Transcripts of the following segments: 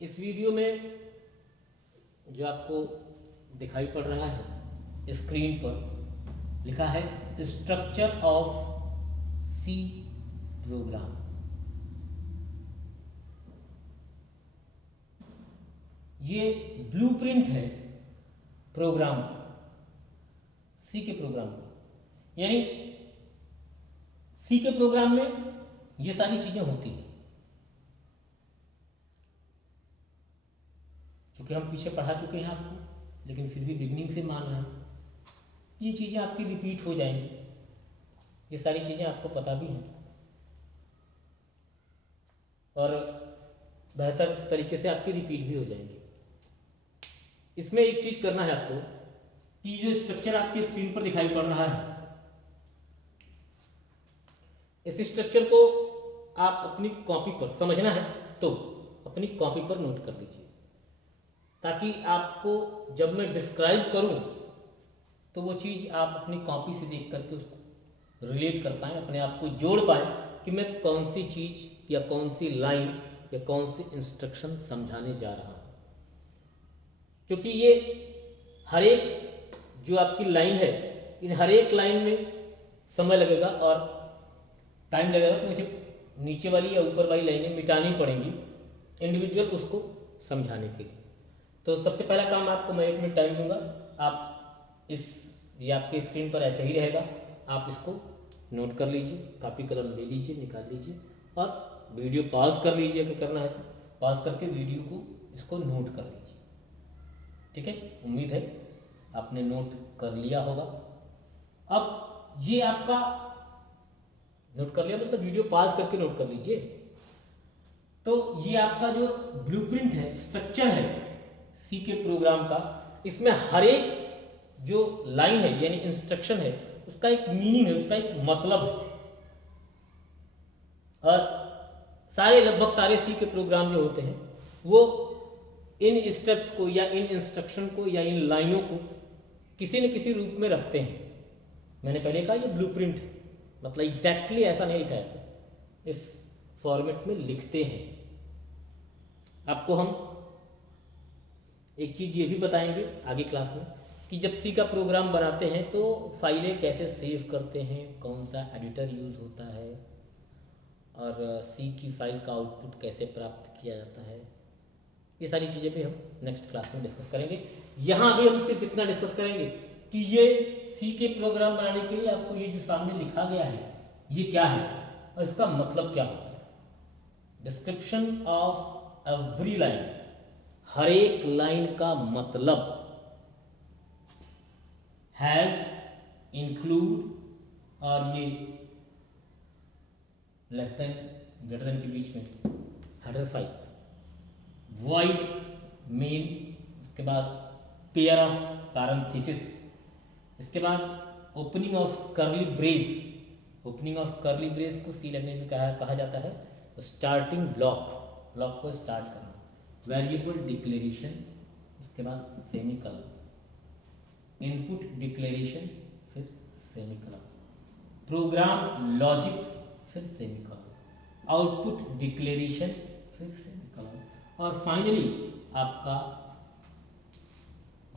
इस वीडियो में जो आपको दिखाई पड़ रहा है स्क्रीन पर लिखा है स्ट्रक्चर ऑफ सी प्रोग्राम। ये ब्लूप्रिंट है प्रोग्राम सी के प्रोग्राम का, यानी सी के प्रोग्राम में ये सारी चीजें होती हैं। क्योंकि हम पीछे पढ़ा चुके हैं आपको, लेकिन फिर भी बिगनिंग से मान रहे हैं, ये चीजें आपकी रिपीट हो जाएंगी। ये सारी चीजें आपको पता भी हैं और बेहतर तरीके से आपकी रिपीट भी हो जाएंगी। इसमें एक चीज करना है आपको कि जो स्ट्रक्चर आपकी स्क्रीन पर दिखाई पड़ रहा है, इस स्ट्रक्चर को आप अपनी कॉपी पर समझना है तो अपनी कॉपी पर नोट कर लीजिए, ताकि आपको जब मैं डिस्क्राइब करूं तो वो चीज़ आप अपनी कॉपी से देख करके उसको रिलेट कर पाएँ, अपने आप को जोड़ पाएँ कि मैं कौन सी चीज़ या कौन सी लाइन या कौन सी इंस्ट्रक्शन समझाने जा रहा हूँ। क्योंकि ये हर एक जो आपकी लाइन है, इन हर एक लाइन में समय लगेगा और टाइम लगेगा, तो मुझे नीचे वाली या ऊपर वाली लाइनें मिटानी पड़ेंगी इंडिविजुअल उसको समझाने के लिए। तो सबसे पहला काम आपको मैं 1 मिनट टाइम दूंगा, आप ये आपके स्क्रीन पर ऐसे ही रहेगा, आप इसको नोट कर लीजिए, कापी कलम ले लीजिए, निकाल लीजिए और वीडियो पॉज कर लीजिए, अगर करना है तो पॉज करके वीडियो को इसको नोट कर लीजिए। ठीक है, उम्मीद है आपने नोट कर लिया होगा। अब ये आपका नोट कर लिया मतलब वीडियो पॉज करके नोट कर लीजिए। तो ये आपका जो ब्लूप्रिंट है, स्ट्रक्चर है सी के प्रोग्राम का, इसमें हर एक जो लाइन है यानी इंस्ट्रक्शन है उसका एक मीनिंग है, उसका एक मतलब है। और सारे लगभग सारे सी के प्रोग्राम जो होते हैं वो इन स्टेप्स को या इन इंस्ट्रक्शन को या इन लाइनों को किसी न किसी रूप में रखते हैं। मैंने पहले कहा ये ब्लूप्रिंट है, मतलब एग्जैक्टली ऐसा नहीं लिखा जाता, इस फॉर्मेट में लिखते हैं। आपको हम एक चीज़ ये भी बताएंगे आगे क्लास में कि जब सी का प्रोग्राम बनाते हैं तो फाइलें कैसे सेव करते हैं, कौन सा एडिटर यूज़ होता है और सी की फाइल का आउटपुट कैसे प्राप्त किया जाता है। ये सारी चीज़ें भी हम नेक्स्ट क्लास में डिस्कस करेंगे। यहाँ भी हम सिर्फ इतना डिस्कस करेंगे कि ये सी के प्रोग्राम बनाने के लिए आपको ये जो सामने लिखा गया है ये क्या है और इसका मतलब क्या होता है। डिस्क्रिप्शन ऑफ एवरी लाइन, हर एक लाइन का मतलब, हैज, इंक्लूड और ये लेस देन ग्रेटर देन के बीच में हेडर, वॉइड, मेन, इसके बाद पेयर ऑफ पैरेंथेसिस, इसके बाद opening of curly brace. Opening of curly brace को सी लैंग्वेज में कहा जाता है स्टार्टिंग ब्लॉक, ब्लॉक को स्टार्ट करना। वेरिएबल डिक्लेरेशन, उसके बाद सेमीकोलन, इनपुट डिक्लेरेशन, फिर सेमीकोलन, प्रोग्राम लॉजिक, फिर सेमीकोलन, आउटपुट डिक्लेरेशन, फिर सेमीकोलन और फाइनली आपका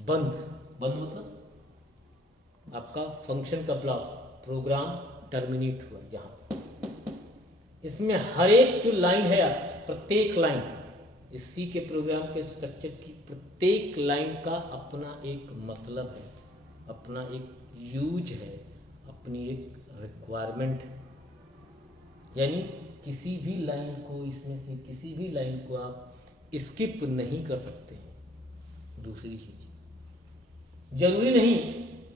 बंद। बंद मतलब आपका फंक्शन का ब्लॉक, प्रोग्राम टर्मिनेट हुआ यहाँ पर। इसमें हर एक जो लाइन है आपकी, प्रत्येक लाइन, इस सी के प्रोग्राम के स्ट्रक्चर की प्रत्येक लाइन का अपना एक मतलब है, अपना एक यूज है, अपनी एक रिक्वायरमेंट है। यानी किसी भी लाइन को, इसमें से किसी भी लाइन को आप स्किप नहीं कर सकते हैं। दूसरी चीज, जरूरी नहीं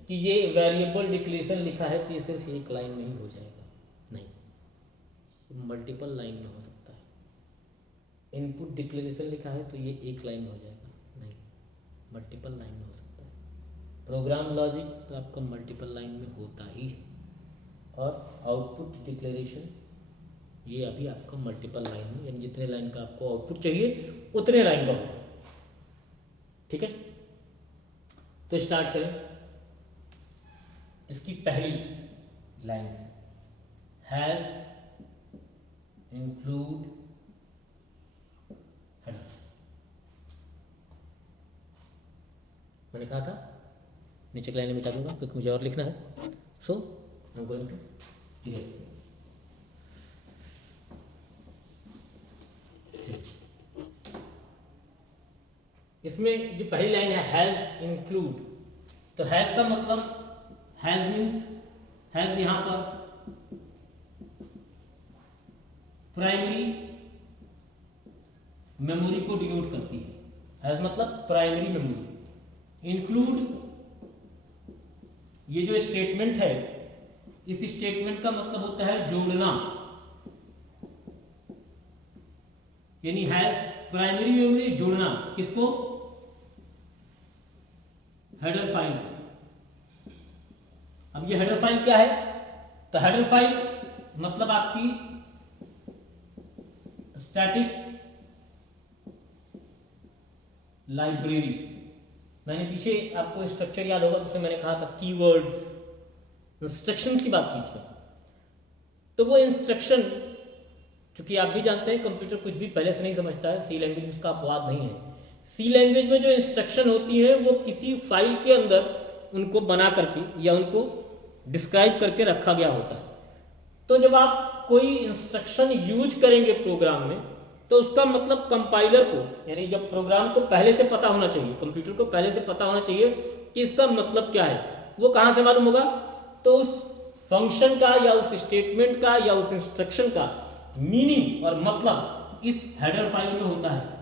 कि ये वेरिएबल डिक्लेरेशन लिखा है तो ये सिर्फ एक लाइन में ही हो जाएगा, नहीं, मल्टीपल लाइन में हो सकता है। इनपुट डिक्लेरेशन लिखा है तो ये एक लाइन में हो जाएगा, नहीं, मल्टीपल लाइन में हो सकता है। प्रोग्राम लॉजिक तो आपका मल्टीपल लाइन में होता ही है और आउटपुट डिक्लेरेशन ये अभी आपका मल्टीपल लाइन में, यानी जितने लाइन का आपको आउटपुट चाहिए उतने लाइन का होगा। ठीक है, तो स्टार्ट करें। इसकी पहली लाइन से, हैज, इंक्लूड, हेडर। मैंने कहा था नीचे की लाइन मिटा दूंगा क्योंकि मुझे और लिखना है। So I am going to erase. इसमें जो पहली लाइन है हैज इंक्लूड, तो हैज का मतलब हैज मीन्स हैज यहां पर प्राइमरी मेमोरी को डिनोट करती है। हैज मतलब प्राइमरी मेमोरी। इंक्लूड ये जो स्टेटमेंट है, इस स्टेटमेंट का मतलब होता है जोड़ना, यानी हैज प्राइमरी मेमोरी जोड़ना किसको, हेडर फाइल। अब ये हेडर फाइल क्या है, तो हेडर फाइल मतलब आपकी स्टैटिक लाइब्रेरी। मैंने पीछे आपको स्ट्रक्चर याद होगा, उसमें मैंने कहा था कीवर्ड्स, इंस्ट्रक्शन की बात की थी। तो वो इंस्ट्रक्शन, चूंकि आप भी जानते हैं कंप्यूटर कुछ भी पहले से नहीं समझता है, सी लैंग्वेज उसका अपवाद नहीं है। सी लैंग्वेज में जो इंस्ट्रक्शन होती है वो किसी फाइल के अंदर उनको बना करके या उनको डिस्क्राइब करके रखा गया होता है। तो जब आप कोई इंस्ट्रक्शन यूज करेंगे प्रोग्राम में, तो उसका मतलब कंपाइलर को, यानी जब प्रोग्राम को पहले से पता होना चाहिए, कंप्यूटर को पहले से पता होना चाहिए कि इसका मतलब क्या है। वो कहां से मालूम होगा, तो उस फंक्शन का या उस स्टेटमेंट का या उस इंस्ट्रक्शन का मीनिंग और मतलब इस हेडर फाइल में होता है।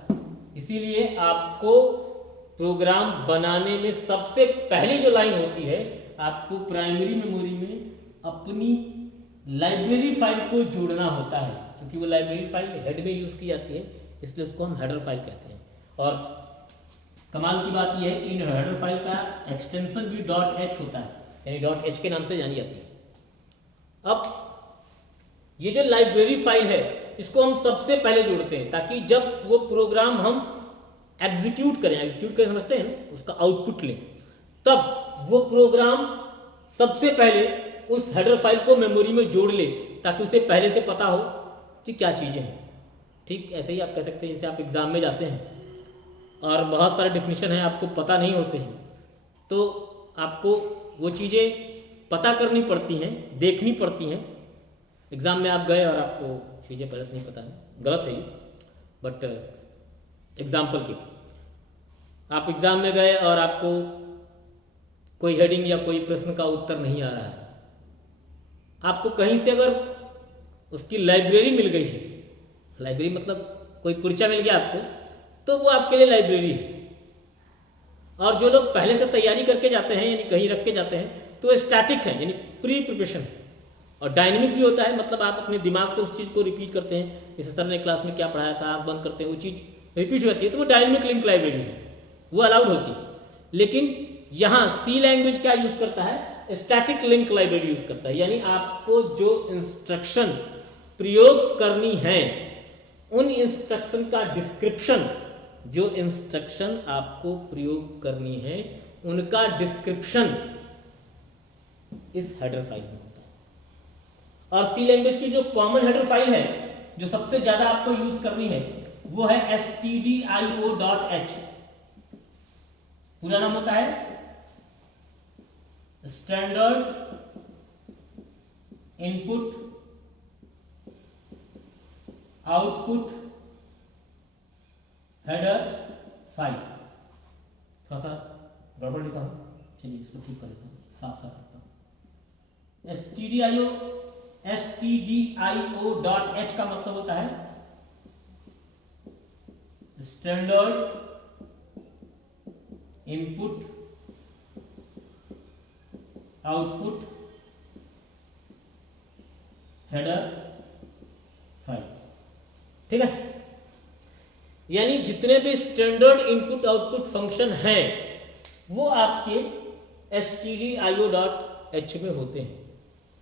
इसीलिए आपको प्रोग्राम बनाने में सबसे पहली जो लाइन होती है, आपको प्राइमरी मेमोरी में अपनी लाइब्रेरी फाइल को जोड़ना होता है। क्योंकि वो लाइब्रेरी फाइल हेड में यूज की जाती है, इसलिए उसको हम हेडर फाइल कहते हैं। और कमाल की बात यह है कि इन हेडर फाइल का एक्सटेंशन भी .h होता है, यानी .h के नाम से जानी जाती है। अब ये जो लाइब्रेरी फाइल है, इसको हम सबसे पहले जोड़ते हैं, ताकि जब वो प्रोग्राम हम एग्जीक्यूट करें समझते हैं ना, उसका आउटपुट लें, तब वो प्रोग्राम सबसे पहले उस हेडर फाइल को मेमोरी में जोड़ ले, ताकि उसे पहले से पता हो कि क्या चीज़ें हैं। ठीक ऐसे ही आप कह सकते हैं, जैसे आप एग्ज़ाम में जाते हैं और बहुत सारे डिफिनीशन हैं आपको पता नहीं होते हैं, तो आपको वो चीज़ें पता करनी पड़ती हैं, देखनी पड़ती हैं। एग्ज़ाम में आप गए और आपको चीज़ें पहले से नहीं पता है, गलत है ये, बट एग्जाम्पल के लिए आप एग्ज़ाम में गए और आपको कोई हेडिंग या कोई प्रश्न का उत्तर नहीं आ रहा है, आपको कहीं से अगर उसकी लाइब्रेरी मिल गई है, लाइब्रेरी मतलब कोई पर्चा मिल गया आपको, तो वो आपके लिए लाइब्रेरी है। और जो लोग पहले से तैयारी करके जाते हैं, यानी कहीं रख के जाते हैं, तो स्टैटिक है, यानी प्री प्रिपरेशन है। और डायनेमिक भी होता है, मतलब आप अपने दिमाग से उस चीज़ को रिपीट करते हैं। जैसे सर ने क्लास में क्या पढ़ाया था, आप बंद करते हैं, वो चीज़ रिपीट होती है, तो वो डायनेमिक लिंक लाइब्रेरी है, वो अलाउड होती है। लेकिन यहाँ सी लैंग्वेज क्या यूज करता है, स्टैटिक लिंक लाइब्रेरी यूज करता है। यानी आपको जो इंस्ट्रक्शन प्रयोग करनी है, उन इंस्ट्रक्शन का डिस्क्रिप्शन, जो इंस्ट्रक्शन आपको प्रयोग करनी है उनका डिस्क्रिप्शन इस हेडर फाइल में होता है। और सी लैंग्वेज की जो कॉमन हेडर फाइल है, जो सबसे ज्यादा आपको यूज करनी है, वो है stdio.h। पूरा नाम होता है standard input output header file. थोड़ा सा गड़बड़ लिखा हूं, चलिए इसको ठीक कर लेता हूं, साफ साफ करता हूं। stdio.h का मतलब होता है standard input output header file. ठीक है, यानी जितने भी स्टैंडर्ड इनपुट आउटपुट फंक्शन हैं वो आपके stdio.h में होते हैं,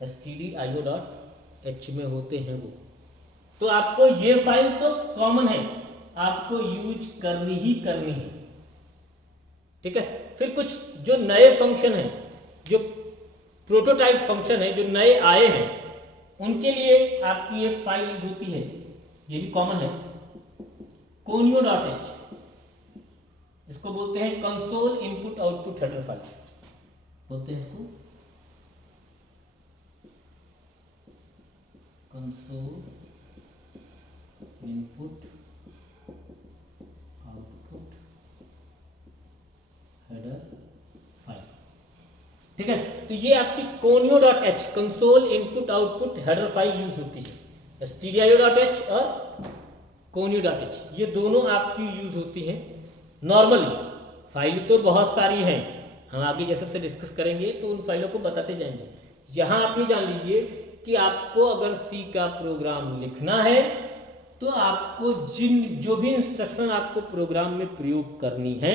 stdio.h में होते हैं वो। तो आपको ये फाइल तो कॉमन है, आपको यूज करनी ही करनी है। ठीक है, फिर कुछ जो नए फंक्शन हैं, जो प्रोटोटाइप फंक्शन है, जो नए आए हैं, उनके लिए आपकी एक फाइल यूज होती है, ये भी कॉमन है, conio.h। इसको बोलते हैं console input output header file, बोलते हैं इसको console input output header file. ठीक है, तो ये आपकी conio.h console input output header file use होती है। stdio.h और conio.h ये दोनों आपकी यूज होती हैं नॉर्मली। फाइल तो बहुत सारी हैं, हम आगे जैसे से डिस्कस करेंगे तो उन फाइलों को बताते जाएंगे। यहाँ आप ये जान लीजिए कि आपको अगर सी का प्रोग्राम लिखना है तो आपको जो भी इंस्ट्रक्शन आपको प्रोग्राम में प्रयोग करनी है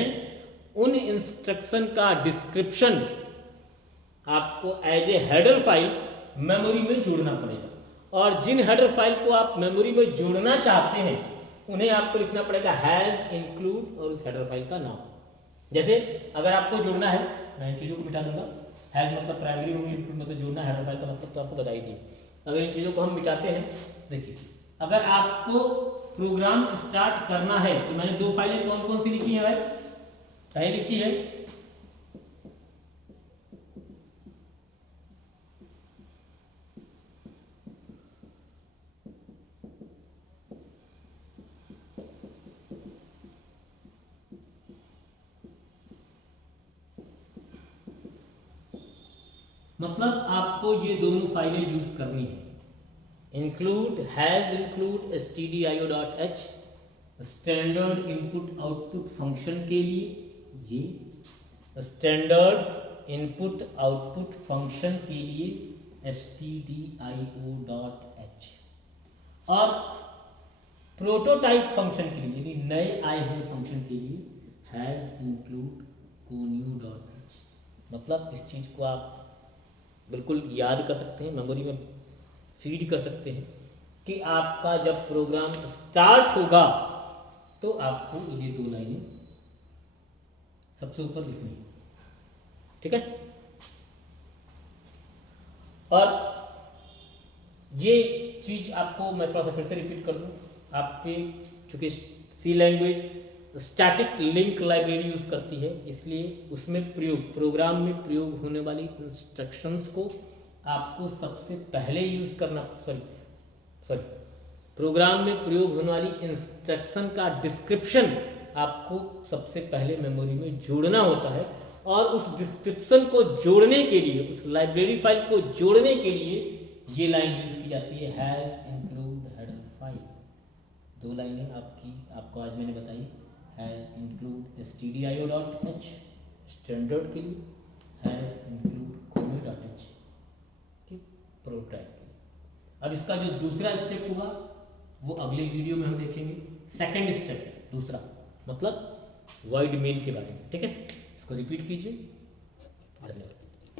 उन इंस्ट्रक्शन का डिस्क्रिप्शन आपको as a header file memory में जोड़ना पड़ेगा, और जिन हेडर फाइल को आप मेमोरी में जोड़ना चाहते हैं उन्हें आपको लिखना पड़ेगा हैज इंक्लूड और उस हेडर फाइल का नाम। जैसे अगर आपको जोड़ना है, मैं इन चीज़ों को मिटा दूंगा, हैज मतलब प्राइमरी मेमोरी इंक्लूड मतलब जोड़ना, हेडर फाइल का मतलब तो आपको बता ही दिए। अगर इन चीज़ों को हम मिटाते हैं, देखिए अगर आपको प्रोग्राम स्टार्ट करना है तो मैंने दो फाइलें कौन कौन सी लिखी है भाई, पहले लिखी है मतलब आपको ये दोनों फाइलें यूज करनी है, include has include stdio.h standard input output function के लिए, ये स्टैंडर्ड इनपुट आउटपुट फंक्शन के लिए stdio.h, और प्रोटोटाइप फंक्शन के लिए यानी नए आए हुए फंक्शन के लिए हैज इंक्लूड conio.h। मतलब इस चीज को आप बिल्कुल याद कर सकते हैं, मेमोरी में फीड कर सकते हैं कि आपका जब प्रोग्राम स्टार्ट होगा तो आपको ये दो लाइनें सबसे ऊपर लिखनी है। ठीक है, और ये चीज आपको मैं थोड़ा सा फिर से रिपीट कर दूं, आपके चूंकि C language static link library use करती है, इसलिए उसमें प्रोग्राम में प्रयोग होने वाली इंस्ट्रक्शंस को आपको सबसे पहले यूज करना, प्रोग्राम में प्रयोग होने वाली इंस्ट्रक्शन का डिस्क्रिप्शन आपको सबसे पहले मेमोरी में जोड़ना होता है, और उस डिस्क्रिप्शन को जोड़ने के लिए, उस लाइब्रेरी फाइल को जोड़ने के लिए ये लाइन यूज की जाती है हैज इंक्लूड हेडर फाइल। दो लाइनें आपको आज मैंने बताई, हैज इंक्लूड stdio.h स्टैंडर्ड के लिए, हैज इंक्लूड conio.h के प्रोटोटाइप के लिए। अब इसका जो दूसरा स्टेप होगा वो अगले वीडियो में हम देखेंगे, सेकंड स्टेप दूसरा मतलब वॉइड मेन के बारे में। ठीक है, इसको रिपीट कीजिए। धन्यवाद।